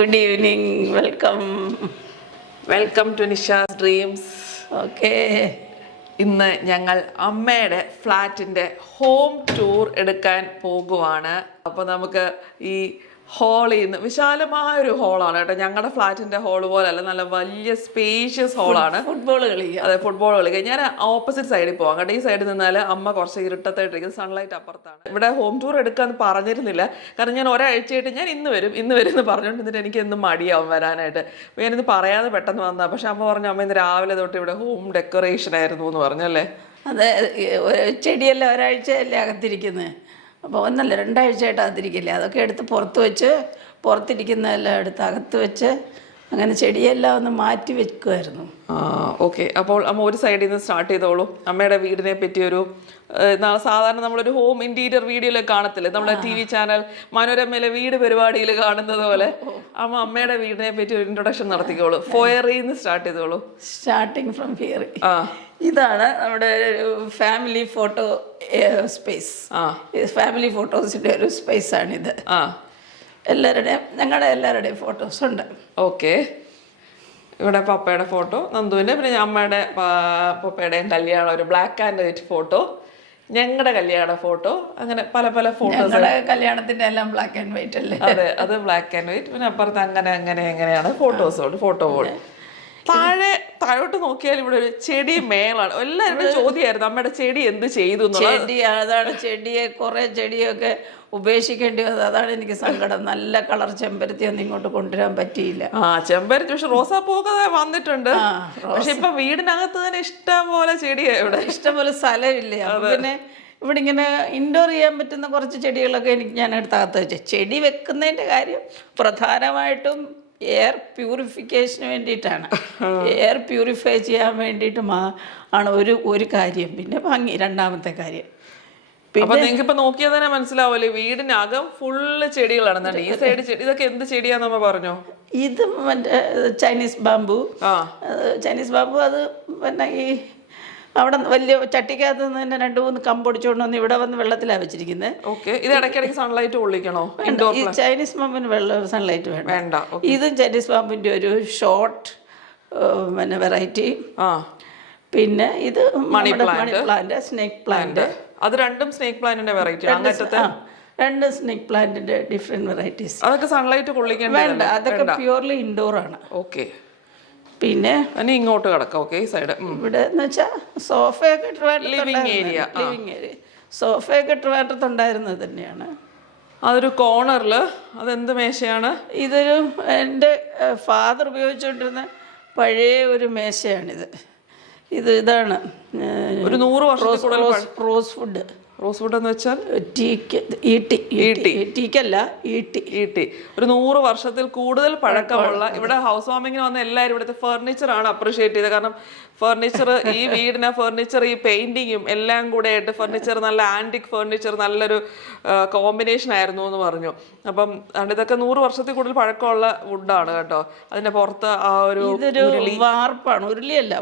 Good evening. Welcome to Nisha's Dreams. Okay. ഇന്ന് ഞങ്ങൾ അമ്മയുടെ ഫ്ലാറ്റിന്റെ ഹോം ടൂർ എടുക്കാൻ പോകുവാണ്. അപ്പോൾ നമുക്ക് ഈ ഹാളിൽ നിന്ന് വിശാലമായ ഒരു ഹോളാണ് കേട്ടോ. ഞങ്ങളുടെ ഫ്ലാറ്റിന്റെ ഹോൾ പോലെയല്ല, നല്ല വലിയ സ്പേഷ്യസ് ഹോളാണ്. ഫുട്ബോൾ കളിക്കുക. അതെ, ഫുട്ബോൾ കളിക്കുക. ഞാൻ ഓപ്പോസിറ്റ് സൈഡിൽ പോകാം കേട്ടോ. ഈ സൈഡിൽ നിന്നാൽ അമ്മ കുറച്ച് ഇരുട്ടത്തായിട്ടിരിക്കും, സൺലൈറ്റ് അപ്പുറത്താണ്. ഇവിടെ ഹോം ടൂർ എടുക്കാന്ന് പറഞ്ഞിരുന്നില്ല, കാരണം ഞാൻ ഒരാഴ്ചയായിട്ട് ഞാൻ ഇന്ന് വരും എന്ന് പറഞ്ഞുകൊണ്ടിരുന്നിട്ട് എനിക്ക് എന്നും മടിയാവും വരാനായിട്ട്. ഞാനിത് പറയാതെ പെട്ടെന്ന് വന്നാ. പക്ഷെ അമ്മ പറഞ്ഞു, അമ്മ ഇന്ന് രാവിലെ തൊട്ട് ഇവിടെ ഹോം ഡെക്കറേഷൻ ആയിരുന്നു എന്ന് പറഞ്ഞല്ലേ. അതെ, ചെടിയല്ല ഒരാഴ്ചയല്ലേ അകത്തിരിക്കുന്നത്. അപ്പോൾ ഒന്നല്ല 2 ആഴ്ചയായിട്ട് അകത്തിരിക്കില്ലേ, അതൊക്കെ എടുത്ത് പുറത്തിരിക്കുന്നതെല്ലാം എടുത്ത് അകത്ത് വെച്ച് അങ്ങനെ ചെടിയെല്ലാം ഒന്ന് മാറ്റി വെക്കുമായിരുന്നു. ഓക്കെ. അപ്പോൾ അമ്മ ഒരു സൈഡിൽ നിന്ന് സ്റ്റാർട്ട് ചെയ്തോളൂ. അമ്മയുടെ വീടിനെ പറ്റിയൊരു സാധാരണ നമ്മളൊരു ഹോം ഇന്റീരിയർ വീഡിയോയിലൊക്കെ കാണത്തില്ലേ, നമ്മുടെ TV ചാനൽ മനോരമയിലെ വീട് പരിപാടിയിൽ കാണുന്നത് പോലെ അമ്മയുടെ വീടിനെ പറ്റി ഒരു ഇൻട്രൊഡക്ഷൻ നടത്തിക്കോളൂ. ഫോയറിന്ന് സ്റ്റാർട്ട് ചെയ്തോളൂ. Starting from here. ഇതാണ് നമ്മുടെ ഫാമിലി ഫോട്ടോ സ്പേസ്. ഫാമിലി ഫോട്ടോസിന്റെ ഒരു സ്പേസ് ആണിത്. ഞങ്ങളുടെ എല്ലാവരുടെയും ഫോട്ടോസ് ഉണ്ട്. ഓക്കെ. ഇവിടെ പപ്പയുടെ ഫോട്ടോ, നന്ദുവിന്റെ, പിന്നെ അമ്മയുടെ പപ്പയുടെയും കല്യാണം, ഒരു ബ്ലാക്ക് ആൻഡ് വൈറ്റ് ഫോട്ടോ, ഞങ്ങളുടെ കല്യാണ ഫോട്ടോ, അങ്ങനെ പല പല ഫോട്ടോസ്. കല്യാണത്തിന്റെ എല്ലാം ബ്ലാക്ക് ആൻഡ് വൈറ്റ് അല്ലേ? അതെ, അത് ബ്ലാക്ക് ആൻഡ് വൈറ്റ്. പിന്നെ അപ്പുറത്ത് എങ്ങനെയാണ് ഫോട്ടോസ് ഉണ്ട്, ഫോട്ടോ ബോർഡ്. താഴോട്ട് നോക്കിയാൽ ഇവിടെ ഒരു ചെടി മേളാണ്. എല്ലാവരുടെ ചോദ്യമായിരുന്നു അമ്മയുടെ ചെടി എന്ത് ചെയ്തു. അതാണ് ചെടിയെ, കുറെ ചെടിയൊക്കെ ഉപേക്ഷിക്കേണ്ടി വന്നത്. അതാണ് എനിക്ക് സങ്കടം. നല്ല കളർ ചെമ്പരത്തി ഒന്നും ഇങ്ങോട്ട് കൊണ്ടുവരാൻ പറ്റിയില്ല. ചെമ്പരത്തി പക്ഷെ റോസാപ്പൂക്കെ വന്നിട്ടുണ്ട്. പക്ഷെ ഇപ്പൊ വീടിനകത്ത് തന്നെ ഇഷ്ടം പോലെ ചെടിയാ, ഇവിടെ ഇഷ്ടം പോലെ സ്ഥലമില്ല. പിന്നെ ഇവിടെ ഇങ്ങനെ ഇൻഡോർ ചെയ്യാൻ പറ്റുന്ന കുറച്ച് ചെടികളൊക്കെ ഞാൻ എടുത്തകത്ത് വെച്ചു. ചെടി വെക്കുന്നതിന്റെ കാര്യം പ്രധാനമായിട്ടും എയർ പ്യൂരിഫിക്കേഷന് വേണ്ടിയിട്ടാണ്. എയർ പ്യൂരിഫൈ ചെയ്യാൻ വേണ്ടിയിട്ട് ആണ് ഒരു കാര്യം. പിന്നെ ഭംഗി രണ്ടാമത്തെ കാര്യം. പിന്നെ നിങ്ങൾക്ക് നോക്കിയാൽ തന്നെ മനസ്സിലാവല്ലേ, വീടിനകം ഫുള്ള് ചെടികളാണ്. ഈ സൈഡ് ചെടി, ഇതൊക്കെ എന്ത് ചെടിയാന്ന് നമ്മ പറഞ്ഞോ? ഇത് മറ്റേ ചൈനീസ് ബാമ്പു. അത് പിന്നെ ഈ അവിടെ വലിയ ചട്ടിക്കകത്ത് നിന്ന് തന്നെ 2-3 കമ്പൊടിച്ചോണ്ട് വന്ന് ഇവിടെ വന്ന് വെള്ളത്തിലാണ് വെച്ചിരിക്കുന്നത്. ഇത് ഇടയ്ക്കിടയ്ക്ക് സൺലൈറ്റ് കൊള്ളിക്കണോ? ഈ ചൈനീസ് ബാമ്പിന് സൺലൈറ്റ് വേണ്ട. ഇതും ചൈനീസ് ബാമ്പിന്റെ ഒരു ഷോർട്ട് പിന്നെ വെറൈറ്റി. പിന്നെ ഇത് മണി പ്ലാന്റ്, സ്നേക്ക് പ്ലാന്റ്. അത് രണ്ടും സ്നേക്ക് പ്ലാന്റിന്റെ വെറൈറ്റി. 2 സ്നേക്ക് പ്ലാന്റിന്റെ ഡിഫറെന്റ് വെറൈറ്റീസ്. അതൊക്കെ സൺലൈറ്റ് കൊള്ളിക്കേണ്ട? വേണ്ട, അതൊക്കെ പ്യൂർലി ഇൻഡോർ ആണ്. ഓക്കെ. പിന്നെ ഇങ്ങോട്ട് കിടക്കാം. ഓക്കെ, ഈ സൈഡ്. ഇവിടെ എന്ന് വെച്ചാൽ സോഫയൊക്കെ ലിവിംഗ് ഏരിയ. സോഫയൊക്കെ ട്രിവാൻഡ്രത്തുണ്ടായിരുന്നത് തന്നെയാണ്. അതൊരു കോർണറില്. അതെന്ത് മേശയാണ്? ഇതൊരു എൻ്റെ ഫാദർ ഉപയോഗിച്ചുകൊണ്ടിരുന്ന പഴയ ഒരു മേശയാണിത്. ഇതാണ് ഒരു 100 വർഷത്തിൽ റോസ് വുഡ്. റോസ് വുഡ് എന്ന് വെച്ചാൽ ടീക്കല്ല, ഈട്ടി. ഒരു 100 വർഷത്തിൽ കൂടുതൽ പഴക്കമുള്ള. ഇവിടെ ഹൗസ് വാമിങ്ങിന് വന്ന എല്ലാവരും ഇവിടുത്തെ ഫർണിച്ചർ ആണ് അപ്രീഷിയേറ്റ് ചെയ്തത്. കാരണം ഫർണിച്ചർ, ഈ വീടിന് ഫർണിച്ചർ, ഈ പെയിന്റിങ്ങും എല്ലാം കൂടെ ആയിട്ട് ഫർണിച്ചർ, നല്ല ആന്റിക് ഫർണിച്ചർ, നല്ലൊരു കോമ്പിനേഷൻ ആയിരുന്നു എന്ന് പറഞ്ഞു. അപ്പം ഇതൊക്കെ 100 വർഷത്തിൽ കൂടുതൽ പഴക്കമുള്ള വുഡാണ് കേട്ടോ. അതിന്റെ പുറത്ത് ആ ഒരു വാർപ്പാണ്, ഉരുളിയല്ല,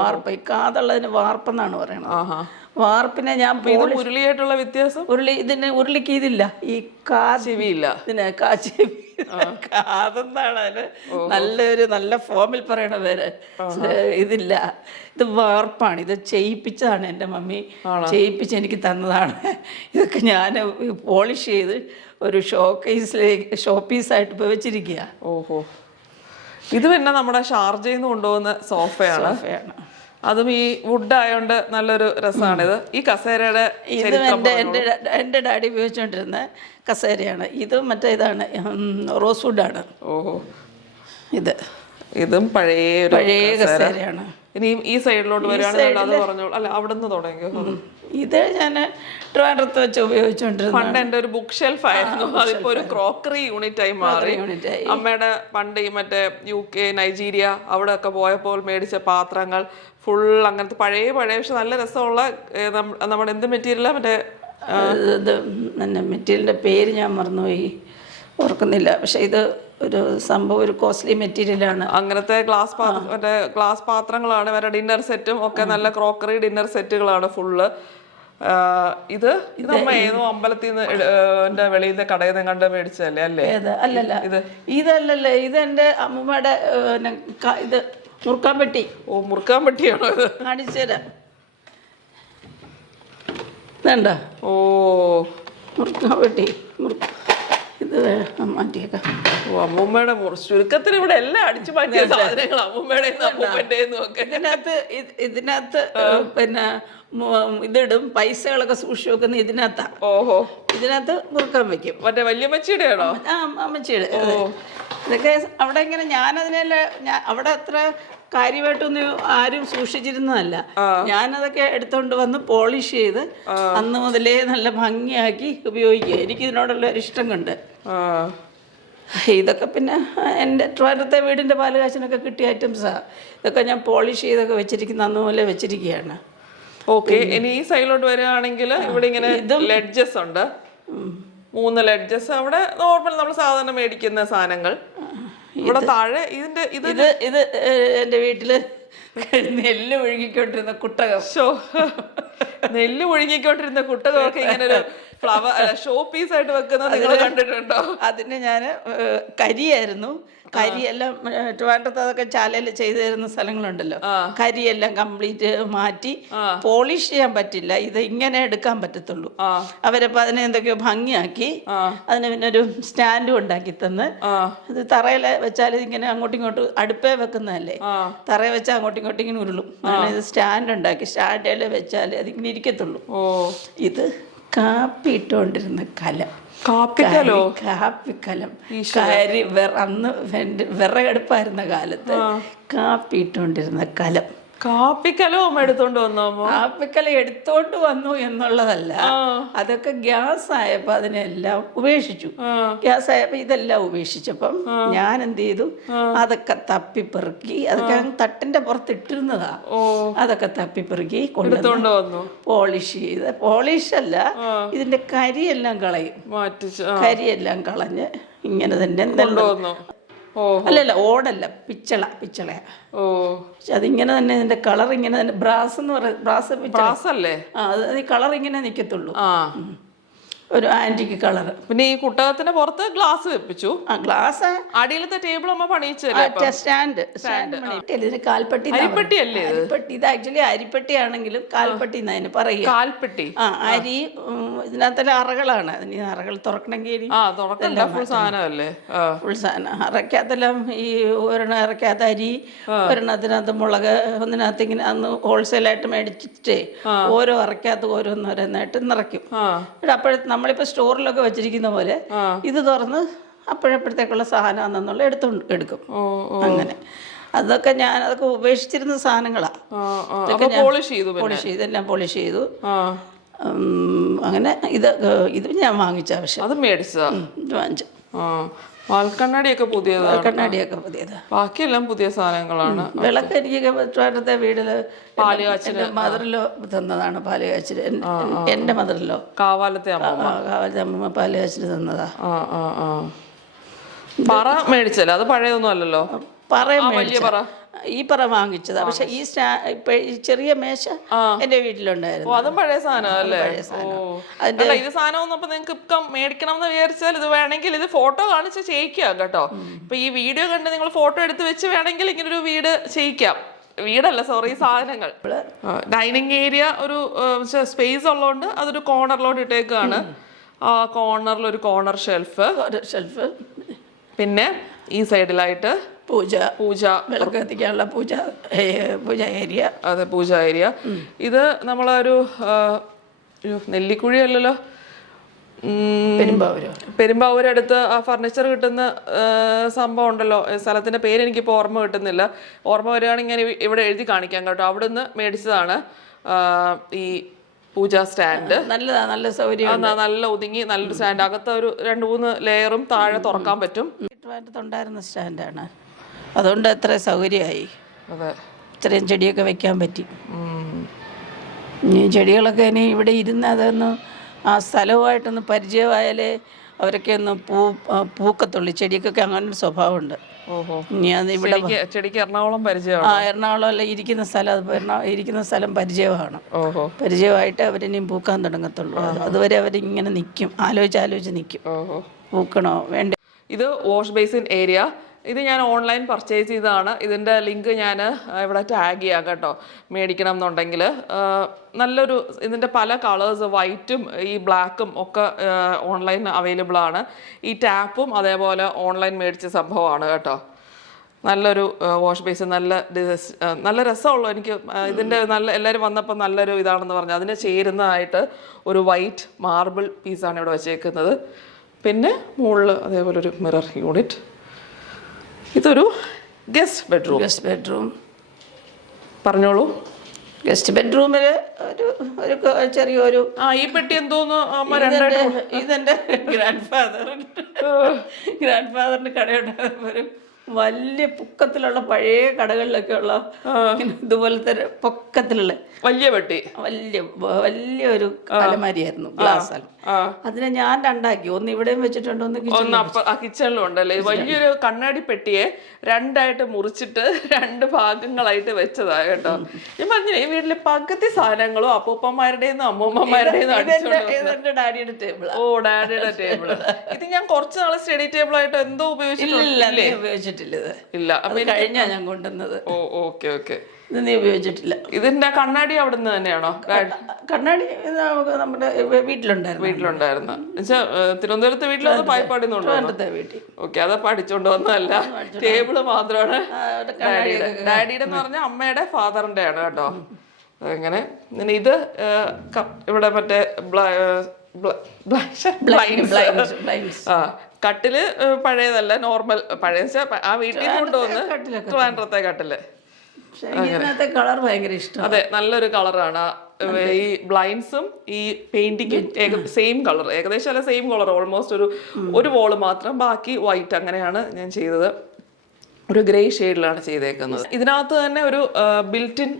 വാർപ്പ്. ഈ കാതുള്ളതിന് വാർപ്പെന്നാണ് പറയുന്നത്. വാർപ്പിനെ ഞാൻ ഉരുളിയായിട്ടുള്ള വ്യത്യാസം. ഉരുളിക്ക് ഇതില്ല, ഈ ചെവിയില്ല. കാതെന്നാണ് അതിന് നല്ല ഫോമിൽ പറയണ പേര്. ഇതില്ല, ഇത് വാർപ്പാണ്. ഇത് ചെയ്യിപ്പിച്ചതാണ് എൻ്റെ മമ്മി, ചെയ്യിപ്പിച്ച് എനിക്ക് തന്നതാണ്. ഇതൊക്കെ ഞാൻ പോളിഷ് ചെയ്ത് ഒരു ഷോപ്പീസായിട്ട് ഇപ്പോൾ വെച്ചിരിക്കുക. ഓഹോ. ഇത് പിന്നെ നമ്മുടെ ഷാർജയിൽ നിന്ന് കൊണ്ടുപോകുന്ന സോഫയാണ്. അതും ഈ വുഡ് ആയോണ്ട് നല്ലൊരു രസമാണിത്. ഈ കസേരയുടെ എൻ്റെ ഡാഡി ഉപയോഗിച്ചുകൊണ്ടിരുന്ന കസേരയാണ്. ഇത് ഇതാണ് റോസ് വുഡാണ്. ഓഹോ. ഇതും പഴയ കസേരയാണ്. ഇനിയും ഈ സൈഡിലോട്ട് വരികയാണെങ്കിൽ അത് പറഞ്ഞോളൂ. അല്ല, അവിടെ നിന്ന് തുടങ്ങിയോ? ഇത് ഞാൻ ട്രിവാൻഡ്രത്ത് വെച്ച് ഉപയോഗിച്ചുകൊണ്ടിരുന്നു. പണ്ട് എൻ്റെ ഒരു ബുക്ക് ഷെൽഫ് ആയിരുന്നു. അതിപ്പോ ഒരു ക്രോക്കറി യൂണിറ്റ് ആയി മാറി. അമ്മയുടെ പണ്ട് ഈ മറ്റേ UK, നൈജീരിയ അവിടെ ഒക്കെ പോയപ്പോൾ മേടിച്ച പാത്രങ്ങൾ ഫുൾ അങ്ങനത്തെ പഴയ പക്ഷെ നല്ല രസമുള്ള. നമ്മുടെ എന്ത് മെറ്റീരിയലാ? മറ്റേ മെറ്റീരിയലിന്റെ പേര് ഞാൻ മറന്നുപോയി, ഓർക്കുന്നില്ല. പക്ഷെ ഇത് ഒരു സംഭവം, ഒരു കോസ്റ്റ്ലി മെറ്റീരിയലാണ്. അങ്ങനത്തെ ഗ്ലാസ് പാത്രങ്ങളാണ്. വരെ ഡിന്നർ സെറ്റും ഒക്കെ നല്ല ക്രോക്കറി ഡിന്നർ സെറ്റുകളാണ് ഫുള്ള്. ഇത് അമ്മ ഏതോ അമ്പലത്തിൽ നിന്ന് വെളിയിൽ നിന്ന് കടയിൽ നിന്ന് കണ്ട് മേടിച്ചതല്ലേ അല്ലേ? അല്ലല്ല, ഇതല്ലല്ലേ, ഇത് എൻ്റെ അമ്മൂമ്മയുടെ ഇത് മുറുക്കാൻ പെട്ടി. ഓ, മുറുക്കാൻ പെട്ടിയാണോ ഇത്? കാണിച്ചു തരാം. ഇതണ്ട. ഓ, മുറുക്കാൻ പെട്ടി. ഇത് മാറ്റിയേക്കാം. ഓ, അമ്മൂമ്മയുടെ ചുരുക്കത്തിന് ഇവിടെ എല്ലാം അടിച്ചു മാറ്റിയ സാധനങ്ങൾ അമ്മൂമ്മയുടെ ഒക്കെ. ഇതിനകത്ത് പിന്നെ ഇതിടും, പൈസകളൊക്കെ സൂക്ഷിച്ചു വെക്കുന്ന ഇതിനകത്താ. ഓഹോ, ഇതിനകത്ത് മുറുക്കാൻ വെക്കും. മറ്റേ വല്യമ്മച്ചിയുടെ ആണോ? ആ, അമ്മച്ചിയുടെ. ഇതൊക്കെ അവിടെ ഇങ്ങനെ ഞാനതിനെല്ലാം അവിടെ അത്ര കാര്യമായിട്ടൊന്നും ആരും സൂക്ഷിച്ചിരുന്നതല്ല. ഞാനതൊക്കെ എടുത്തോണ്ട് വന്ന് പോളിഷ് ചെയ്ത് അന്ന് മുതലേ നല്ല ഭംഗിയാക്കി ഉപയോഗിക്കുക. എനിക്കിതിനോടുള്ള ഒരു ഇഷ്ടം കൊണ്ട്. ഇതൊക്കെ പിന്നെ എൻ്റെ ട്രിവാൻഡ്രത്തെ വീടിൻ്റെ പാലുകാശിനൊക്കെ കിട്ടിയ ഐറ്റംസാണ്. ഇതൊക്കെ ഞാൻ പോളിഷ് ചെയ്തൊക്കെ വെച്ചിരിക്കുന്ന അന്ന് മുതലേ വെച്ചിരിക്കുകയാണ്. ഓക്കെ, ഇനി ഈ സൈഡിലോട്ട് വരികയാണെങ്കിൽ ഇവിടെ ഇങ്ങനെ ലെഡ്ജസ് ഉണ്ട്, 3 ലെഡ്ജസ്. അവിടെ നോർമൽ നമ്മൾ സാധാരണ മേടിക്കുന്ന സാധനങ്ങൾ. ഇവിടെ താഴെ ഇതിന്റെ ഇത് എൻ്റെ വീട്ടില് നെല്ല് ഒഴുകിക്കൊണ്ടിരുന്ന കുട്ടകം. നെല്ല് ഒഴുകിക്കൊണ്ടിരുന്ന കുട്ടകമൊക്കെ ഇങ്ങനെ ഒരു ഫ്ലവർ ഷോ പീസ് ആയിട്ട് വെക്കുന്നത് നിങ്ങൾ കണ്ടിട്ടുണ്ടോ? അതിന് ഞാൻ കരിയായിരുന്നു. കരിയെല്ലാം ട്രിവാൻഡ്രത്ത് അതൊക്കെ ചാലയിൽ ചെയ്തു തരുന്ന സ്ഥലങ്ങളുണ്ടല്ലോ. കരിയെല്ലാം കംപ്ലീറ്റ് മാറ്റി പോളിഷ് ചെയ്യാൻ പറ്റില്ല, ഇത് ഇങ്ങനെ എടുക്കാൻ പറ്റത്തുള്ളൂ. അവരപ്പോൾ അതിനെ എന്തൊക്കെയോ ഭംഗിയാക്കി അതിന് പിന്നെ ഒരു സ്റ്റാൻഡും ഉണ്ടാക്കി തന്ന്. ഇത് തറയിൽ വെച്ചാൽ ഇങ്ങനെ അങ്ങോട്ടും ഇങ്ങോട്ടും അടുപ്പേ വെക്കുന്നതല്ലേ, തറയിൽ വെച്ചാൽ അങ്ങോട്ടും ഇങ്ങോട്ടും ഇങ്ങനെ ഉരുളും. അങ്ങനെ ഇത് സ്റ്റാൻഡ് ഉണ്ടാക്കി സ്റ്റാൻഡിൽ വെച്ചാൽ അതിങ്ങനെ ഇരിക്കത്തുള്ളൂ. ഇത് കാപ്പി ഇട്ടുകൊണ്ടിരുന്ന കലം. കാപ്പിക്കലോ? കാപ്പിക്കലം. അന്ന് വിറകടുപ്പായിരുന്ന കാലത്ത് കാപ്പി ഇട്ടുകൊണ്ടിരുന്ന കലം. കാപ്പിക്കലവും എടുത്തോണ്ട് വന്നോ? കാപ്പിക്കല എടുത്തോണ്ട് വന്നു എന്നുള്ളതല്ല, അതൊക്കെ ഗ്യാസ് ആയപ്പോ അതിനെല്ലാം ഉപേക്ഷിച്ചു. ഗ്യാസ് ആയപ്പോ ഇതെല്ലാം ഉപേക്ഷിച്ചപ്പം ഞാൻ എന്ത് ചെയ്തു, അതൊക്കെ തപ്പിപ്പെറുക്കി, അതൊക്കെ തട്ടിന്റെ പുറത്ത് ഇട്ടിരുന്നതാ, അതൊക്കെ തപ്പിപ്പെറുക്കി കൊണ്ടുവന്നു പോളിഷ് ചെയ്ത്. പോളിഷ് അല്ല, ഇതിന്റെ കരിയെല്ലാം കളയും. കരിയെല്ലാം കളഞ്ഞ് ഇങ്ങനെ തന്നെ എന്തെല്ലാം. അല്ലല്ല, ഓടല്ല, പിച്ചളയാ. അതിങ്ങനെ തന്നെ ഇതിന്റെ കളർ ഇങ്ങനെ തന്നെ. ബ്രാസ് എന്ന് പറയുന്നത് ബ്രാസ് അല്ലേ? അത് ഈ കളർ ഇങ്ങനെ നിൽക്കത്തുള്ളൂ, ഒരു ആന്റിക് കളർ. പിന്നെ ഈ കുട്ടകത്തിന്റെ പുറത്ത് ഗ്ലാസ് വെപ്പിച്ചു. ഗ്ലാസ് അടിയിലത്തെ ടേബിൾ അമ്മ പണിയിച്ചു. സ്റ്റാൻഡ് ഇതിന് കാൽപ്പട്ടി. അരിപ്പെട്ടി അല്ലേ? അരിപ്പെട്ടി. ഇത് ആക്ച്വലി അരിപ്പെട്ടി ആണെങ്കിലും കാൽപ്പട്ടി എന്നതിന് പറയുക. കാൽപ്പെട്ടി. അരി ഇതിനകത്തെല്ലാം അറകളാണ്. അതിന് അറകൾ തുറക്കണമെങ്കിൽ ഫുൾ സാധനമല്ലേ? ഫുൾ സാധനം. അറയ്ക്കകത്തെല്ലാം ഈ ഒരെണ്ണം അറയ്ക്കകത്ത് അരി, ഒരെണ്ണത്തിനകത്ത് മുളക്, ഒന്നിനകത്ത് ഇങ്ങനെ അന്ന് ഹോൾസെയിലായിട്ട് മേടിച്ചിട്ട് ഓരോ അറയ്ക്കകത്ത് ഓരോന്നോരോന്നായിട്ട് നിറയ്ക്കും. നമ്മളിപ്പോൾ സ്റ്റോറിലൊക്കെ വെച്ചിരിക്കുന്ന പോലെ ഇത് തുറന്ന് അപ്പോഴപ്പോഴത്തേക്കുള്ള സാധനമാണെന്നുള്ള എടുക്കും. അങ്ങനെ അതൊക്കെ അതൊക്കെ ഉപേക്ഷിച്ചിരുന്ന സാധനങ്ങളാണ്. ഇതെല്ലാം പോളിഷ് ചെയ്തു. അങ്ങനെ ഇത് ഞാൻ വാങ്ങിച്ച ആവശ്യം. അത് മേടിച്ചതാ? വാങ്ങിച്ചു. കണ്ണാടിയൊക്കെ കണ്ണാടിയൊക്കെ പുതിയതാ. ബാക്കിയെല്ലാം പുതിയ സാധനങ്ങളാണ്. വിളക്ക് എനിക്ക് ട്രിവാൻഡ്രത്തെ വീട്ടില് മദറിലോ തന്നതാണ്. പാല് കാച്ചില് എന്റെ മദറിലോ കാവാലത്തെ അമ്മൂമ്മ പാല് കാച്ചില് തന്നതാ. പറ മേടിച്ചല്ലോ, അത് പഴയൊന്നും അല്ലല്ലോ. ഈ പറ വാങ്ങിച്ചതാ. പക്ഷെ ഈ ചെറിയ മേശ എന്റെ വീട്ടിലുണ്ടായിരുന്നു. അതും പഴയ സാധനം അല്ലേ? ഇത് സാധനം അപ്പൊ നിങ്ങൾക്ക് മേടിക്കണം എന്ന് വിചാരിച്ചാൽ ഇത് വേണമെങ്കിൽ ഇത് ഫോട്ടോ കാണിച്ച് ചെയ്യിക്കാം കേട്ടോ. ഇപ്പൊ ഈ വീഡിയോ കണ്ട് നിങ്ങൾ ഫോട്ടോ എടുത്ത് വെച്ച് വേണമെങ്കിൽ ഇങ്ങനൊരു വീട് ചെയ്യിക്കാം. വീടല്ല, സോറി, സാധനങ്ങൾ. ഡൈനിങ് ഏരിയ ഒരു സ്പേസ് ഉള്ളതുകൊണ്ട് അതൊരു കോർണറിലോട്ട് ഇട്ടേക്കാണ്. ആ കോർണറിൽ ഒരു കോർണർ ഷെൽഫ്. പിന്നെ ഈ സൈഡിലായിട്ട് പൂജ വിളക്ക് കത്തിക്കാനുള്ള പൂജ ഏരിയ. അതെ, പൂജ ഏരിയ. ഇത് നമ്മളൊരു നെല്ലിക്കുഴി അല്ലല്ലോ, പെരുമ്പാവൂരടുത്ത് ആ ഫർണിച്ചർ കിട്ടുന്ന സംഭവം ഉണ്ടല്ലോ, സ്ഥലത്തിന്റെ പേര് എനിക്കിപ്പോൾ ഓർമ്മ കിട്ടുന്നില്ല. ഓർമ്മ വരികയാണെങ്കിൽ ഞാൻ ഇവിടെ എഴുതി കാണിക്കാം കേട്ടോ. അവിടുന്ന് മേടിച്ചതാണ് ഈ പൂജ സ്റ്റാൻഡ്. നല്ലതാ, നല്ല സൗകര്യം, നല്ല ഒതുങ്ങി നല്ലൊരു സ്റ്റാൻഡ്. അകത്ത് ഒരു 2-3 ലെയറും താഴെ തുറക്കാൻ പറ്റും. ഉണ്ടായിരുന്ന സ്റ്റാൻഡാണ്, അതുകൊണ്ട് എത്ര സൗകര്യമായി. അതെ, ഇത്രയും ചെടിയൊക്കെ വെക്കാൻ പറ്റി. ഈ ചെടികളൊക്കെ ഇനി ഇവിടെ ഇരുന്ന് അതൊന്ന് ആ സ്ഥലവുമായിട്ടൊന്ന് പരിചയമായാലേ അവരൊക്കെ ഒന്ന് പൂക്കത്തുള്ളൂ. ചെടിക്കൊക്കെ അങ്ങനെ ഒരു സ്വഭാവമുണ്ട്. ഓഹോ, ഞാൻ ഇവിടെ ചെടിക്ക് എറണാകുളം പരിചയമാണ്. എറണാകുളം അല്ല ഇരിക്കുന്ന സ്ഥലം, അത് ഇരിക്കുന്ന സ്ഥലം പരിചയമാണ്. ഓഹോ, പരിചയമായിട്ട് അവരിനിയും പൂക്കാൻ തുടങ്ങത്തുള്ളൂ. അതുവരെ അവരിങ്ങനെ നിൽക്കും, ആലോചിച്ച് നിൽക്കും, പൂക്കണോ വേണ്ട. ഇത് വാഷ് ബേസിൻ ഏരിയ. ഇത് ഞാൻ ഓൺലൈൻ പർച്ചേസ് ചെയ്തതാണ്. ഇതിൻ്റെ ലിങ്ക് ഞാൻ ഇവിടെ ടാഗ് ചെയ്യാം കേട്ടോ, മേടിക്കണം എന്നുണ്ടെങ്കിൽ. നല്ലൊരു ഇതിൻ്റെ പല കളേഴ്സ്, വൈറ്റും ഈ ബ്ലാക്കും ഒക്കെ ഓൺലൈൻ അവൈലബിൾ ആണ്. ഈ ടാപ്പും അതേപോലെ ഓൺലൈൻ മേടിച്ച സംഭവമാണ് കേട്ടോ. നല്ലൊരു വാഷ് ബേസിൻ, നല്ല രസമുള്ളൂ. എനിക്ക് ഇതിൻ്റെ എല്ലാവരും വന്നപ്പോൾ നല്ലൊരു ഇതാണെന്ന് പറഞ്ഞു. അതിന് ചേരുന്നതായിട്ട് ഒരു വൈറ്റ് മാർബിൾ പീസാണ് ഇവിടെ വെച്ചേക്കുന്നത്. പിന്നെ മുകളിൽ അതേപോലെ ഒരു മിറർ യൂണിറ്റ്. ഇതൊരു ഗസ്റ്റ് ബെഡ്റൂം. പറഞ്ഞോളൂ. ഗസ്റ്റ് ബെഡ്റൂമിൽ ഒരു ചെറിയൊരു ഈ പെട്ടി എന്തോന്ന് ഇതെൻ്റെ ഗ്രാൻഡ് ഫാദറിന് കടയുണ്ട്. ഒരു വലിയ പൊക്കത്തിലുള്ള പഴയ കടകളിലൊക്കെ ഉള്ള ഇതുപോലത്തെ പൊക്കത്തിലുള്ള വലിയ പെട്ടി, വലിയൊരു അലമാരിയായിരുന്നു, ഗ്ലാസ്. അതിനെ ഞാൻ രണ്ടാക്കി. ഒന്ന് ഇവിടെയും വെച്ചിട്ടുണ്ട്, ഒന്ന് കിച്ചണിലും ഉണ്ടല്ലേ. വലിയൊരു കണ്ണാടി പെട്ടിയെ രണ്ടായിട്ട് മുറിച്ചിട്ട് 2 ഭാഗങ്ങളായിട്ട് വെച്ചതാ കേട്ടോ. ഞാൻ പറഞ്ഞില്ലേ, ഈ വീട്ടിലെ പകുതി സാധനങ്ങളും അപ്പൂപ്പന്മാരുടെയും അമ്മൂമ്മമാരുടെയും ഡാഡിയുടെ ടേബിൾ. ഓ, ഡാഡിയുടെ ടേബിൾ. ഇത് ഞാൻ കുറച്ച് നാളെ സ്റ്റഡി ടേബിൾ ആയിട്ട് എന്തോ ഉപയോഗിച്ചിട്ടില്ല. ഇല്ല, കഴിഞ്ഞാ ഞാൻ കൊണ്ടുവന്നത്. ഓ, ഓക്കെ ഓക്കെ. ഇത് നീ ഉപയോഗിച്ചിട്ടില്ല. ഇതിന്റെ കണ്ണാടി അവിടെ നിന്ന് തന്നെയാണോ? കണ്ണാടി നമ്മുടെ വീട്ടിലുണ്ടായിരുന്നു. തിരുവനന്തപുരത്തെ വീട്ടിലത് പായ്പാടിന്നുണ്ടോ? ഓക്കെ, അത് പഠിച്ചോണ്ട് വന്നതല്ല. ടേബിള് മാത്രമാണ് ഡാഡിയുടെ എന്ന് പറഞ്ഞാൽ അമ്മയുടെ ഫാദറിന്റെ ആണ് കേട്ടോ. അങ്ങനെ ഇത് ഇവിടെ മറ്റേ കട്ടില് പഴയതല്ല, നോർമൽ പഴയ ആ വീട്ടിൽ കൊണ്ടുവന്ന് ട്രിവാൻഡ്രത്തെ കട്ടില്. കളർ ഭയങ്കര ഇഷ്ടം. അതെ, നല്ലൊരു കളറാണ്. ഈ ബ്ലൈൻഡ്സും ഈ പെയിന്റിങ്ങും സെയിം കളർ, ഏകദേശം അല്ല സെയിം കളർ. ഓൾമോസ്റ്റ് ഒരു വോള് മാത്രം, ബാക്കി വൈറ്റ്. അങ്ങനെയാണ് ഞാൻ ചെയ്തത്. ഒരു ഗ്രേ ഷെയ്ഡിലാണ് ചെയ്തേക്കുന്നത്. ഇതിനകത്ത് തന്നെ ഒരു ബിൽറ്റിൻ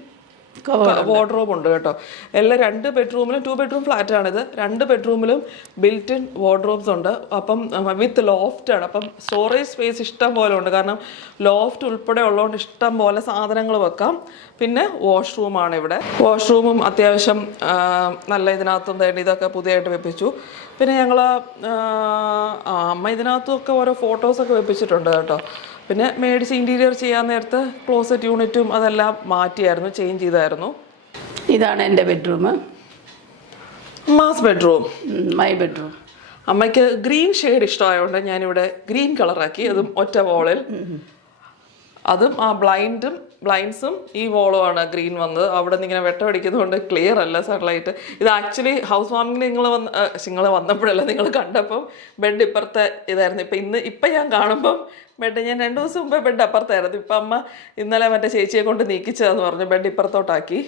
വാർഡ്രോബ് ഉണ്ട് കേട്ടോ. എല്ലാ 2 ബെഡ്റൂമിലും, 2 ബെഡ്റൂം ഫ്ലാറ്റ് ആണിത്. 2 ബെഡ്റൂമിലും ബിൽറ്റിൻ വാർഡ്രോബ്സ് ഉണ്ട്. അപ്പം വിത്ത് ലോഫ്റ്റ് ആണ്. അപ്പം സ്റ്റോറേജ് സ്പേസ് ഇഷ്ടം പോലെ ഉണ്ട്. കാരണം ലോഫ്റ്റ് ഉൾപ്പെടെ ഉള്ളതുകൊണ്ട് ഇഷ്ടം പോലെ സാധനങ്ങൾ വെക്കാം. പിന്നെ വാഷ്റൂമാണ് ഇവിടെ. വാഷ്റൂമും അത്യാവശ്യം നല്ല ഇതിനകത്തും ഇതൊക്കെ പുതിയതായിട്ട് വെപ്പിച്ചു. പിന്നെ ഞങ്ങൾ അമ്മ ഇതിനകത്തൊക്കെ ഓരോ ഫോട്ടോസൊക്കെ വെപ്പിച്ചിട്ടുണ്ട് കേട്ടോ. പിന്നെ മേടിച്ച് ഇൻറ്റീരിയർ ചെയ്യാൻ നേരത്ത് ക്ലോസറ്റ് യൂണിറ്റും അതെല്ലാം മാറ്റിയായിരുന്നു, ചേഞ്ച് ചെയ്തായിരുന്നു. ഇതാണ് എൻ്റെ bedroom, mass bedroom, my bedroom. അമ്മയ്ക്ക് ഗ്രീൻ ഷെയ്ഡ് ഇഷ്ടമായതുകൊണ്ട് ഞാനിവിടെ ഗ്രീൻ കളറാക്കി. അതും ഒറ്റ വോളിൽ. അതും ആ ബ്ലൈൻഡ്സും ഈ വോളുമാണ് ഗ്രീൻ വന്നത്. അവിടെ നിന്ന് ഇങ്ങനെ വെട്ടമടിക്കുന്നതുകൊണ്ട് ക്ലിയർ അല്ല സൺലൈറ്റ്. ഇത് ആക്ച്വലി ഹൗസ് വാമിങ്ങിന് നിങ്ങൾ വന്നപ്പോഴല്ല, നിങ്ങൾ കണ്ടപ്പം ബെഡ് ഇപ്പുറത്തെ ഇതായിരുന്നു. ഇപ്പം ഞാൻ കാണുമ്പം ബെഡ്, ഞാൻ 2 ദിവസം മുമ്പേ ബെഡ് അപ്പുറത്തായിരുന്നു. ഇപ്പം അമ്മ ഇന്നലെ മറ്റേ ചേച്ചിയെ കൊണ്ട് നീക്കിച്ചതെന്ന് പറഞ്ഞു ബെഡ് ഇപ്പുറത്തോട്ടാക്കി.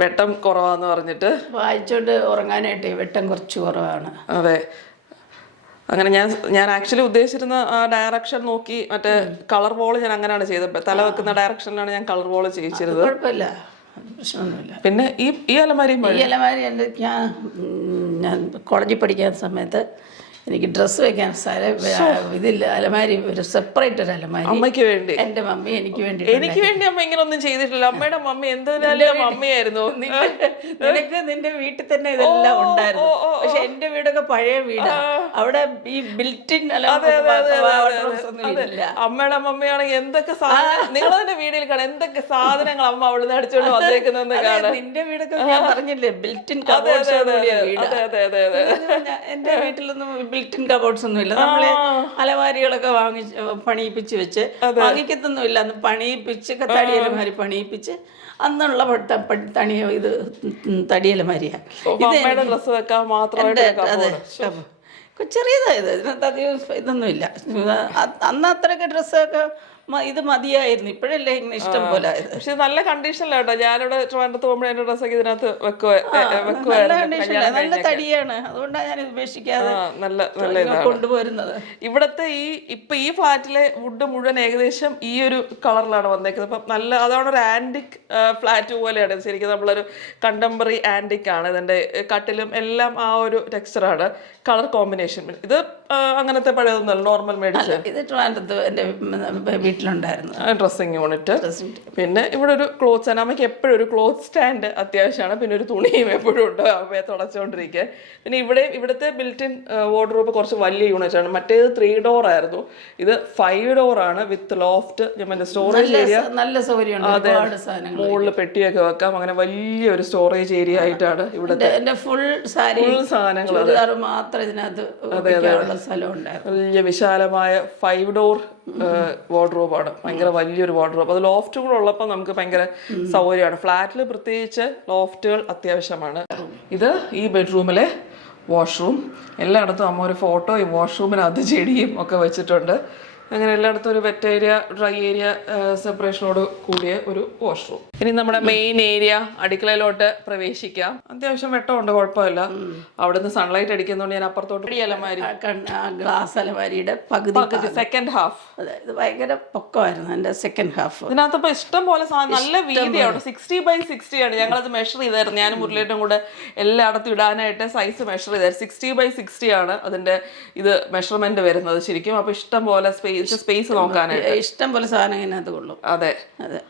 വെട്ടം കുറവാന്ന് പറഞ്ഞിട്ട് വായിച്ചോണ്ട് ഉറങ്ങാനായിട്ട് വെട്ടം കുറച്ച് കുറവാണ്. അതെ, അങ്ങനെ ഞാൻ ആക്ച്വലി ഉദ്ദേശിച്ചിരുന്ന ഡയറക്ഷൻ നോക്കി മറ്റേ കളർ വോള് ഞാൻ അങ്ങനെയാണ് ചെയ്തത്. തല വെക്കുന്ന ഡയറക്ഷനിലാണ് ഞാൻ കളർ വോള് ചെയ്യിച്ചിരുന്നത്. കുഴപ്പമില്ല, പ്രശ്നമൊന്നുമില്ല. പിന്നെ ഈ അലമാരി ഞാൻ കോളേജിൽ പഠിക്കുന്ന സമയത്ത് എനിക്ക് ഡ്രസ്സ് വെക്കാൻ ഇതില്ല, അലമാരി, ഒരു സെപ്പറേറ്റ് ഒരു അലമാരി അമ്മയ്ക്ക് വേണ്ടി. എൻ്റെ മമ്മി എനിക്ക് വേണ്ടി അമ്മ ഇങ്ങനെ ഒന്നും ചെയ്തിട്ടില്ല. അമ്മയുടെ മമ്മി എന്തിനാലും മമ്മിയായിരുന്നു. നിനക്ക് നിന്റെ വീട്ടിൽ തന്നെ ഇതെല്ലാം ഉണ്ടായിരുന്നു. പക്ഷെ എന്റെ വീടൊക്കെ പഴയ വീടാ. അവിടെ ഈ ബിൽറ്റിൻ അമ്മയുടെ മമ്മിയാണെങ്കിൽ എന്തൊക്കെ സാധനം നിങ്ങൾ തന്നെ വീട്ടിൽ കാണാം, എന്തൊക്കെ സാധനങ്ങൾ അമ്മ അവിടുന്ന് അടിച്ചോണ്ട് വന്നേക്കുന്നതെന്ന് കാണാം. നിന്റെ വീടൊക്കെ ഞാൻ പറഞ്ഞില്ലേ ബിൽറ്റിൻ. എന്റെ വീട്ടിലൊന്നും ബിൽറ്റിൻ കബോർഡ്സ് ഒന്നും ഇല്ല. നമ്മള് അലമാരികളൊക്കെ പണിയിപ്പിച്ച് വെച്ച്, വാങ്ങിക്കത്തൊന്നുമില്ല, അന്ന് പണിയിപ്പിച്ച് തടിയലമാരി പണിയിപ്പിച്ച് അന്നുള്ള ഇത് തടിയലമാരിയാ. ചെറിയതായത് ഇതിനകത്ത് അധികം ഇതൊന്നുമില്ല. അന്ന് അത്രയൊക്കെ ഡ്രസ്സൊക്കെ ഇത് മതിയായിരുന്നു. ഇപ്പോഴല്ലേ ഇങ്ങനെ ഇഷ്ടം പോലെ ആയത്. പക്ഷെ നല്ല കണ്ടീഷനിലാട്ടോ. ഞാനിവിടെ ട്രിവാൻഡ്രത്ത് പോകുമ്പോൾ എന്റെ ഡ്രസ്സൊക്കെ ഇതിനകത്ത് നല്ല കണ്ടീഷനില്ല, നല്ല തടിയാണ്. അതുകൊണ്ടാണ് ഞാൻ ഉപേക്ഷിക്കാതെ നല്ല കൊണ്ടുപോരുന്നത്. ഇവിടത്തെ ഈ ഫ്ലാറ്റിലെ വുഡ് മുഴുവൻ ഏകദേശം ഈ ഒരു കളറിലാണ് വന്നേക്കുന്നത്. അപ്പം നല്ല അതാണ് ഒരു ആന്റിക് ഫ്ലാറ്റ് പോലെയാണ് ശരിക്കും. നമ്മളൊരു കണ്ടംപററി ആന്റിക് ആണ്. ഇതിന്റെ കട്ടിലും എല്ലാം ആ ഒരു ടെക്സ്ചറാണ്, കളർ കോമ്പിനേഷൻ. ഇത് അങ്ങനത്തെ പഴയതൊന്നുമല്ല, നോർമൽ മേടിച്ച. ഇത് ട്രിവാൻഡ്രത്ത് എൻ്റെ വീട്ടിലുണ്ടായിരുന്നു ഡ്രസ്സിങ് യൂണിറ്റ്. പിന്നെ ഇവിടെ ഒരു ക്ലോത്ത്, നമുക്ക് എപ്പോഴും ഒരു ക്ലോത്ത് സ്റ്റാൻഡ് അത്യാവശ്യമാണ്. പിന്നെ ഒരു തുണിയും എപ്പോഴും ഉണ്ട് അവയെ തുടച്ചുകൊണ്ടിരിക്കുക. പിന്നെ ഇവിടുത്തെ ബിൽറ്റിൻ വാർഡ്രോബ് കുറച്ച് വലിയ യൂണിറ്റ് ആണ്. മറ്റേത് 3 door ആയിരുന്നു, ഇത് 5 door ആണ് വിത്ത് ലോഫ്റ്റ്. സ്റ്റോറേജ് ഏരിയ നല്ല സൗകര്യമുണ്ട്, മുകളിൽ പെട്ടിയൊക്കെ വെക്കാം. അങ്ങനെ വലിയൊരു സ്റ്റോറേജ് ഏരിയ ആയിട്ടാണ് ഇവിടുത്തെ ഫുൾ സാധനങ്ങൾ മാത്രം ഇതിനകത്ത് സ്ഥലം ഉണ്ടായിരുന്നു. വലിയ വിശാലമായ 5 door വാർഡ്രോബാണ്. ഭയങ്കര വലിയൊരു വാർഡ്രോബ്. അത് ലോഫ്റ്റ് കൂടെ ഉള്ളപ്പോൾ നമുക്ക് ഭയങ്കര സൗകര്യമാണ്. ഫ്ലാറ്റിൽ പ്രത്യേകിച്ച് ലോഫ്റ്റുകൾ അത്യാവശ്യമാണ്. ഇത് ഈ ബെഡ്റൂമിലെ വാഷ്റൂം. എല്ലായിടത്തും അമ്മ ഒരു ഫോട്ടോ ഈ വാഷ്റൂമിനകത്ത് ചെടിയും ഒക്കെ വെച്ചിട്ടുണ്ട്. അങ്ങനെ എല്ലായിടത്തും ഒരു വെറ്റ് ഏരിയ, ഡ്രൈ ഏരിയ സെപ്പറേഷനോട് കൂടിയ ഒരു വാഷ്റൂം. ഇനി നമ്മുടെ മെയിൻ ഏരിയ അടുക്കളയിലോട്ട് പ്രവേശിക്കാം. അത്യാവശ്യം വെട്ടമുണ്ട്, കുഴപ്പമില്ല. അവിടുന്ന് സൺലൈറ്റ് അടിക്കുന്നതുകൊണ്ട് ഞാൻ അപ്പുറത്തോട്ട് അലമാരി, ഗ്ലാസ് അലമാരിയുടെ പകുതി സെക്കൻഡ് ഹാഫ്. ഇത് ഭയങ്കര പൊക്കമായിരുന്നു എൻ്റെ സെക്കൻഡ് ഹാഫ്. ഇതിനകത്ത് ഇപ്പൊ ഇഷ്ടം പോലെ നല്ല വീതിയാണ്. 60x60 ആണ്. ഞങ്ങളത് മെഷർ ചെയ്തായിരുന്നു, ഞാനും മുരളിയേട്ടും കൂടെ എല്ലായിടത്തും ഇടാനായിട്ട് സൈസ് മെഷർ ചെയ്തായിരുന്നു. 60x60 ആണ് അതിന്റെ ഇത് മെഷർമെന്റ് വരുന്നത് ശരിക്കും. അപ്പൊ ഇഷ്ടം പോലെ സ്പേസ് നോക്കാനായിട്ട് ഇഷ്ടം പോലെ സാധനം ഇതിനകത്ത് കൊള്ളും. അതെ,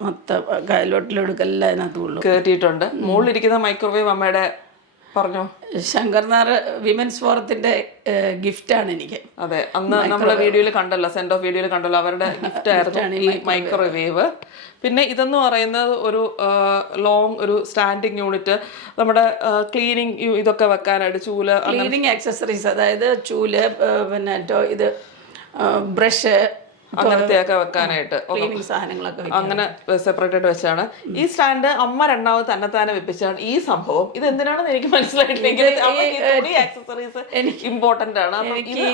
മൊത്തം കയ്യിലോട്ടിലെടുക്കെല്ലാം ഇതിനകത്ത് കൊള്ളും. കേട്ടിട്ടുണ്ട്. മുകളിലിരിക്കുന്ന മൈക്രോവേവ് അമ്മയുടെ പറഞ്ഞോ, ശങ്കർനാർ വിമൻസ് ഫോറത്തിന്റെ ഗിഫ്റ്റാണ് എനിക്ക്. അതെ, അന്ന് നമ്മളെ വീഡിയോയിൽ കണ്ടല്ലോ, സെൻഡ് ഓഫ് വീഡിയോയിൽ കണ്ടല്ലോ, അവരുടെ ഗിഫ്റ്റ് ആയിരുന്നു ഈ മൈക്രോവേവ്. പിന്നെ ഇതെന്ന് പറയുന്നത് ഒരു ലോങ് ഒരു സ്റ്റാൻഡിങ് യൂണിറ്റ്. നമ്മുടെ ക്ലീനിങ് ഇതൊക്കെ വെക്കാനായിട്ട് ചൂല്, ക്ലീനിങ് ആക്സസറീസ്, അതായത് ചൂല്, പിന്നെ ഇത് ബ്രഷ്, അങ്ങനത്തെയൊക്കെ വെക്കാനായിട്ട് സാധനങ്ങളൊക്കെ അങ്ങനെ സെപ്പറേറ്റ് ആയിട്ട് വെച്ചാണ്. ഈ സ്റ്റാൻഡ് അമ്മ രണ്ടാമത് തന്നെത്താനെ വെപ്പിച്ചാണ് ഈ സംഭവം. ഇത് എന്തിനാണെന്ന് എനിക്ക് മനസ്സിലായിട്ടില്ലെങ്കിൽ ആക്സസറീസ് ഇമ്പോർട്ടന്റ് ആണ്.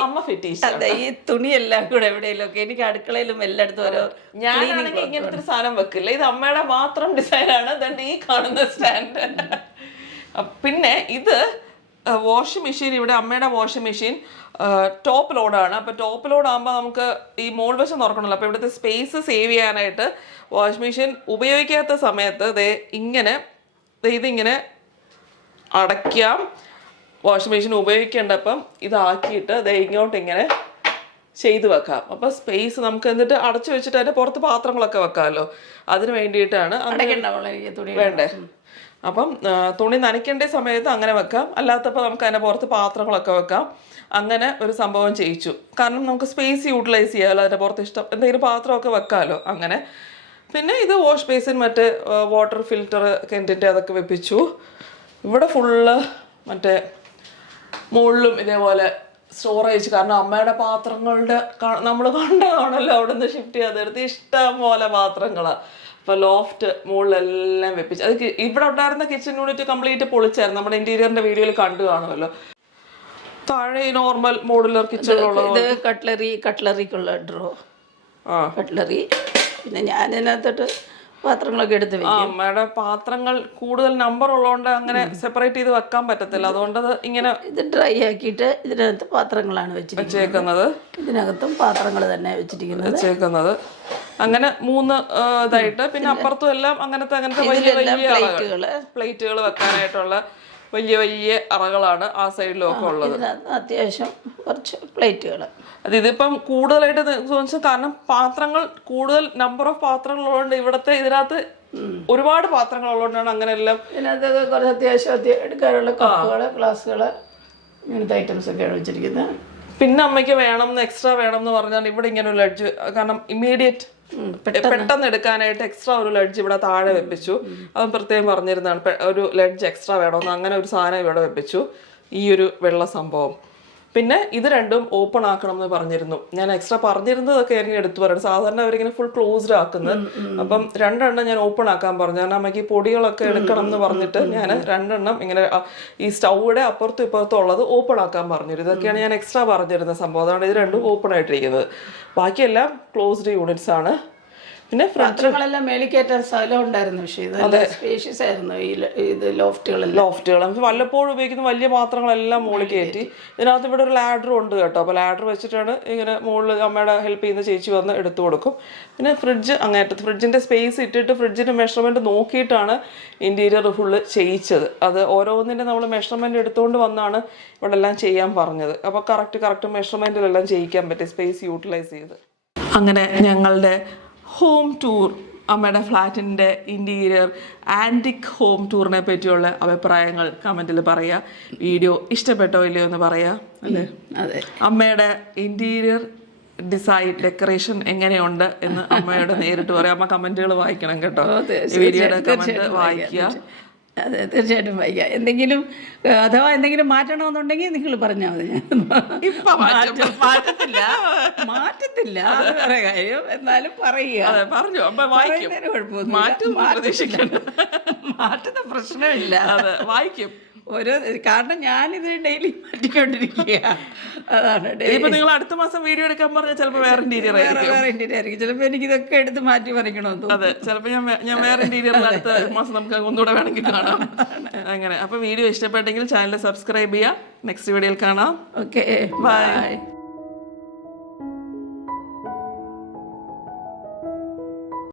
അമ്മ ഫിറ്റിഷ്. അതെ, ഈ തുണിയെല്ലാം കൂടെ എവിടെയെങ്കിലും ഒക്കെ എനിക്ക് അടുക്കളയിലും എല്ലായിടത്തും ഓരോ. ഞാനാണെങ്കിൽ ഇങ്ങനത്തെ ഒരു സാധനം വെക്കില്ല. ഇത് അമ്മയുടെ മാത്രം ഡിസൈനാണ്. ഈ കാണുന്ന സ്റ്റാൻഡ്. പിന്നെ ഇത് വാഷിംഗ് മെഷീൻ. ഇവിടെ അമ്മയുടെ വാഷിംഗ് മെഷീൻ ടോപ്പ് ലോഡാണ്. അപ്പോൾ ടോപ്പ് ലോഡ് ആകുമ്പോൾ നമുക്ക് ഈ മോൾ വശം തുറക്കണമല്ലോ. അപ്പോൾ ഇവിടുത്തെ സ്പേസ് സേവ് ചെയ്യാനായിട്ട് വാഷിംഗ് മെഷീൻ ഉപയോഗിക്കാത്ത സമയത്ത് ഇതിങ്ങനെ അടയ്ക്കാം. വാഷിംഗ് മെഷീൻ ഉപയോഗിക്കേണ്ടപ്പം ഇതാക്കിയിട്ട് ഇങ്ങോട്ട് ഇങ്ങനെ ചെയ്ത് വെക്കാം. അപ്പോൾ സ്പേസ് നമുക്ക് എന്നിട്ട് അടച്ചു വെച്ചിട്ട് അതിൻ്റെ പുറത്ത് പാത്രങ്ങളൊക്കെ വെക്കാമല്ലോ. അതിന് വേണ്ടിയിട്ടാണ് വേണ്ടേ. അപ്പം തുണി നനയ്ക്കേണ്ട സമയത്ത് അങ്ങനെ വെക്കാം, അല്ലാത്തപ്പോൾ നമുക്ക് അതിൻ്റെ പുറത്ത് പാത്രങ്ങളൊക്കെ വെക്കാം. അങ്ങനെ ഒരു സംഭവം ചെയ്യിച്ചു. കാരണം നമുക്ക് സ്പേസ് യൂട്ടിലൈസ് ചെയ്യാമല്ലോ, അതിൻ്റെ പുറത്ത് ഇഷ്ടം എന്തെങ്കിലും പാത്രമൊക്കെ വെക്കാമല്ലോ അങ്ങനെ. പിന്നെ ഇത് വാഷ് ബേസിൻ, മറ്റേ വാട്ടർ ഫിൽറ്റർ കെൻറ്റിൻ്റെ അതൊക്കെ വെപ്പിച്ചു. ഇവിടെ ഫുള്ള് മറ്റേ മുകളിലും ഇതേപോലെ സ്റ്റോറേജ്. കാരണം അമ്മയുടെ പാത്രങ്ങളുടെ നമ്മൾ കണ്ടതാണല്ലോ, അവിടെ നിന്ന് ഷിഫ്റ്റ് ചെയ്യാതെടുത്ത് ഇഷ്ടം പോലെ പാത്രങ്ങളാണ്. അപ്പോൾ ലോഫ്റ്റ് മുകളിലെല്ലാം വെപ്പിച്ചു. അത് ഇവിടെ ഉണ്ടായിരുന്ന കിച്ചൺ യൂണിറ്റ് കംപ്ലീറ്റ് പൊളിച്ചായിരുന്നു. നമ്മുടെ ഇന്റീരിയറിന്റെ വീഡിയോയിൽ കണ്ടു കാണുമല്ലോ. താഴെ ഈ നോർമൽ മോഡുലർ കിച്ചണിലുള്ളത് കട്ട്ലറിക്കുള്ള ഡ്രോ, കട്ട്ലറി. പിന്നെ ഞാൻ ഇതിനകത്തോട്ട് പാത്രങ്ങളൊക്കെ എടുത്ത് വെക്കും. അമ്മയുടെ പാത്രങ്ങൾ കൂടുതൽ നമ്പർ ഉള്ളതുകൊണ്ട് അങ്ങനെ സെപ്പറേറ്റ് ചെയ്ത് വെക്കാൻ പറ്റത്തില്ല. അതുകൊണ്ട് ഇങ്ങനെ ഇത് ഡ്രൈ ആക്കിയിട്ട് ഇതിനകത്ത് പാത്രങ്ങളാണ് വെച്ചേക്കുന്നത്. ഇതിനകത്തും പാത്രങ്ങൾ തന്നെ വെച്ചിരിക്കുന്നത്. അങ്ങനെ 3 ഇതായിട്ട്. പിന്നെ അപ്പുറത്തും എല്ലാം അങ്ങനത്തെ വലിയ വലിയ പ്ലേറ്റുകൾ വെക്കാനായിട്ടുള്ള വലിയ വലിയ അറകളാണ് ആ സൈഡിലും ഒക്കെ ഉള്ളത്. അത്യാവശ്യം കുറച്ച് പ്ലേറ്റുകൾ. ഇതിപ്പം കൂടുതലായിട്ട് തോന്നിച്ചു. കാരണം പാത്രങ്ങൾ കൂടുതൽ നമ്പർ ഓഫ് പാത്രങ്ങൾ ഉള്ളതുകൊണ്ട് ഇതിനകത്ത് ഒരുപാട് പാത്രങ്ങൾ ഉള്ളതുകൊണ്ടാണ് അങ്ങനെ എല്ലാം. ഇതിനകത്ത് കുറച്ച് അത്യാവശ്യം എടുക്കാനുള്ള കപ്പുകള്, ഗ്ലാസ്സുകള്, ഇങ്ങനത്തെ ഐറ്റംസ് ഒക്കെയാണ് വെച്ചിരിക്കുന്നത്. പിന്നെ അമ്മയ്ക്ക് എക്സ്ട്രാ വേണം എന്ന് പറഞ്ഞാൽ ഇവിടെ ഇങ്ങനെ ഒരു ലഡ്ജ്, കാരണം ഇമ്മീഡിയറ്റ് പെട്ടെന്ന് എടുക്കാനായിട്ട് എക്സ്ട്രാ ഒരു ലഡ്ജ് ഇവിടെ താഴെ വെപ്പിച്ചു. അത് പ്രത്യേകം പറഞ്ഞിരുന്നതാണ്, ഒരു ലഡ്ജ് എക്സ്ട്രാ വേണമെന്ന്. അങ്ങനെ ഒരു സാധനം ഇവിടെ വെപ്പിച്ചു, ഈ ഒരു വെള്ള സംഭവം. പിന്നെ ഇത് രണ്ടും ഓപ്പൺ ആക്കണം എന്ന് പറഞ്ഞിരുന്നു. ഞാൻ എക്സ്ട്രാ പറഞ്ഞിരുന്നതൊക്കെ എനിക്ക് എടുത്തു പറയണം. സാധാരണ അവരിങ്ങനെ ഫുൾ ക്ലോസ്ഡ് ആക്കുന്നത്. അപ്പം 2 എണ്ണം ഞാൻ ഓപ്പൺ ആക്കാൻ പറഞ്ഞു. കാരണം അമ്മയ്ക്ക് പൊടികളൊക്കെ എടുക്കണം എന്ന് പറഞ്ഞിട്ട് ഞാൻ 2 എണ്ണം ഇങ്ങനെ ഈ സ്റ്റൗയുടെ അപ്പുറത്തും ഇപ്പുറത്തും ഉള്ളത് ഓപ്പൺ ആക്കാൻ പറഞ്ഞിരുന്നു. ഇതൊക്കെയാണ് ഞാൻ എക്സ്ട്രാ പറഞ്ഞിരുന്ന സംഭവം. അതാണ് ഇത് രണ്ടും ഓപ്പൺ ആയിട്ടിരിക്കുന്നത്. ബാക്കിയെല്ലാം ക്ലോസ്ഡ് യൂണിറ്റ്സ് ആണ്. പിന്നെ പാത്രങ്ങളെല്ലാം മേളിൽ കയറ്റാൻ സ്ഥലം ഉണ്ടായിരുന്നു, പക്ഷേ ഇത് സ്പേഷ്യസ് ആയിരുന്നു ഇത് ലോഫ്റ്റുകളെല്ലാം. ലോഫ്റ്റുകൾ നമുക്ക് വല്ലപ്പോഴും ഉപയോഗിക്കുന്ന വലിയ പാത്രങ്ങളെല്ലാം മുകളിൽ കയറ്റി. ഇതിനകത്ത് ഇവിടെ ഒരു ലാഡറും ഉണ്ട് കേട്ടോ. അപ്പോൾ ലാഡർ വെച്ചിട്ടാണ് ഇങ്ങനെ മുകളിൽ അമ്മയുടെ ഹെൽപ്പ് ചെയ്യുന്ന ചേച്ചി വന്ന് എടുത്തു കൊടുക്കും. പിന്നെ ഫ്രിഡ്ജ് അങ്ങേറ്റത്ത്, ഫ്രിഡ്ജിൻ്റെ സ്പേസ് ഇട്ടിട്ട് ഫ്രിഡ്ജിൻ്റെ മെഷർമെൻറ്റ് നോക്കിയിട്ടാണ് ഇൻറ്റീരിയർ ഫുള്ള് ചെയ്യിച്ചത്. അത് ഓരോന്നിൻ്റെ നമ്മൾ മെഷർമെൻറ്റ് എടുത്തുകൊണ്ട് വന്നാണ് ഇവിടെ എല്ലാം ചെയ്യാൻ പറഞ്ഞത്. അപ്പോൾ കറക്റ്റ് മെഷർമെൻറ്റിലെല്ലാം ചെയ്യിക്കാൻ പറ്റി, സ്പേസ് യൂട്ടിലൈസ് ചെയ്ത്. അങ്ങനെ ഞങ്ങളുടെ ഹോം ടൂർ, അമ്മയുടെ ഫ്ലാറ്റിൻ്റെ ഇൻറ്റീരിയർ ആൻറ്റിക് ഹോം ടൂറിനെ പറ്റിയുള്ള അഭിപ്രായങ്ങൾ കമൻറ്റിൽ പറയുക. വീഡിയോ ഇഷ്ടപ്പെട്ടോ ഇല്ലയോ എന്ന് പറയുക അല്ലേ. അതെ, അമ്മയുടെ ഇൻറ്റീരിയർ ഡിസൈൻ ഡെക്കറേഷൻ എങ്ങനെയുണ്ട് എന്ന് അമ്മയോട് നേരിട്ട് പറയാം. അമ്മ കമൻറ്റുകൾ വായിക്കണം കേട്ടോ, വീഡിയോയുടെ കമൻറ്റ് വായിക്കുക. അതെ, തീർച്ചയായിട്ടും വായിക്കാം. എന്തെങ്കിലും അഥവാ എന്തെങ്കിലും മാറ്റണമെന്നുണ്ടെങ്കിൽ നിങ്ങൾ പറഞ്ഞാൽ മതി. ഞാൻ മാറ്റത്തില്ല, അത് വേറെ കാര്യം. എന്നാലും പറയുക, പറഞ്ഞു പറയുന്നതിന് കുഴപ്പമൊന്നും മാറ്റുന്ന പ്രശ്നമില്ല, വായിക്കും. കാരണം ഞാനിത് ഡെയിലി മാറ്റിക്കൊണ്ടിരിക്കുക. അതാണ് ഇപ്പൊ നിങ്ങൾ അടുത്ത മാസം വീഡിയോ എടുക്കാൻ പറഞ്ഞാൽ ചിലപ്പോൾ വേറെ ഇന്റീരിയർ ആയിരിക്കും. ചിലപ്പോൾ എനിക്കിതൊക്കെ എടുത്ത് മാറ്റി പറിക്കണമെന്ന്. അതെ, ചിലപ്പോൾ ഞാൻ വേറെ ഇന്റീരിയർ അടുത്ത മാസം നമുക്ക് ഒന്നുകൂടെ വേണമെങ്കിൽ കാണാം. അങ്ങനെ അപ്പൊ വീഡിയോ ഇഷ്ടപ്പെട്ടെങ്കിൽ ചാനൽ സബ്സ്ക്രൈബ് ചെയ്യാം. നെക്സ്റ്റ് വീഡിയോയിൽ കാണാം. Okay, by.